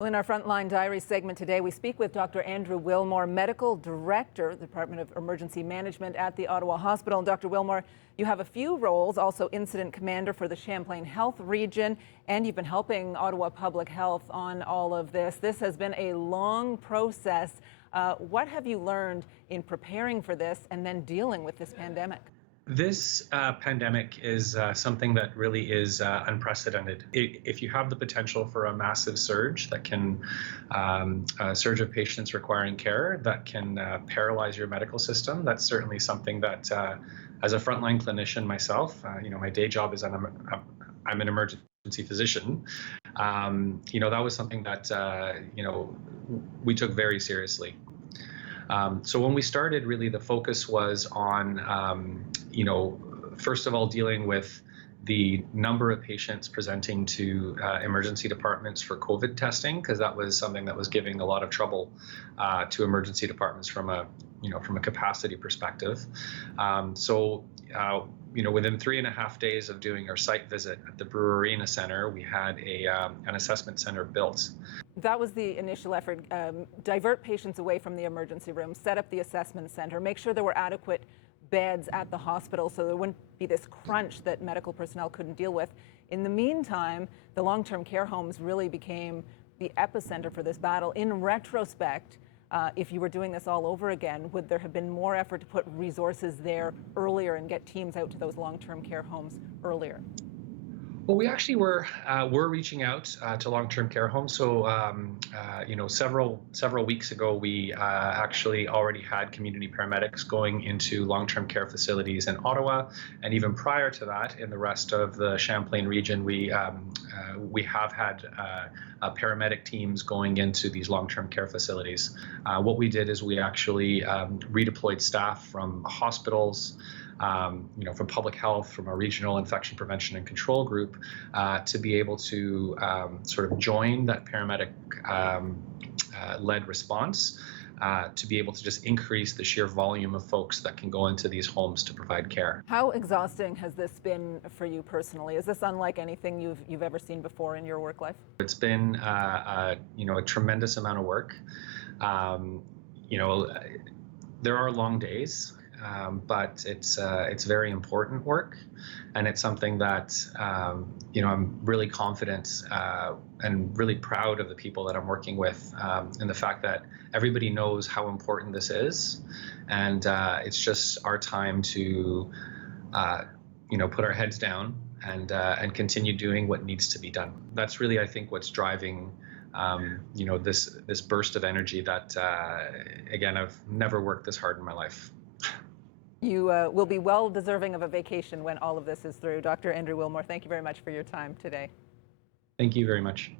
Well, in our Frontline Diaries segment today, we speak with Dr. Andrew Willmore, Medical Director, Department of Emergency Management at the Ottawa Hospital. And Dr. Willmore, you have a few roles, also Incident Commander for the Champlain Health Region, and you've been helping Ottawa Public Health on all of this. This has been a long process. What have you learned in preparing for this and then dealing with this pandemic? This pandemic is something that really is unprecedented. If you have the potential for a massive surge that can, surge of patients requiring care that can paralyze your medical system, that's certainly something that, as a frontline clinician myself, my day job is I'm an emergency physician. That was something that we took very seriously. So when we started, really the focus was on, first of all, dealing with the number of patients presenting to emergency departments for COVID testing, because that was something that was giving a lot of trouble to emergency departments from a capacity perspective. Within 3.5 days of doing our site visit at the Brewer Arena Center, we had an assessment center built. That was the initial effort. Divert patients away from the emergency room, set up the assessment center, make sure there were adequate beds at the hospital so there wouldn't be this crunch that medical personnel couldn't deal with. In the meantime, the long-term care homes really became the epicenter for this battle. In retrospect, if you were doing this all over again, would there have been more effort to put resources there earlier and get teams out to those long-term care homes earlier? Well, we actually were reaching out to long-term care homes. So, several weeks ago, we actually already had community paramedics going into long-term care facilities in Ottawa, and even prior to that, in the rest of the Champlain region, we have had paramedic teams going into these long-term care facilities. What we did is we actually redeployed staff from hospitals, from public health, from a regional infection prevention and control group, to be able to sort of join that paramedic led response, to be able to just increase the sheer volume of folks that can go into these homes to provide care. How exhausting has this been for you personally? Is this unlike anything you've ever seen before in your work life? It's been a tremendous amount of work. There are long days. But it's very important work, and it's something that I'm really confident and really proud of the people that I'm working with, and the fact that everybody knows how important this is, and it's just our time to put our heads down and continue doing what needs to be done. That's really, I think, what's driving this burst of energy that again, I've never worked this hard in my life. You will be well deserving of a vacation when all of this is through. Dr. Andrew Willmore, thank you very much for your time today. Thank you very much.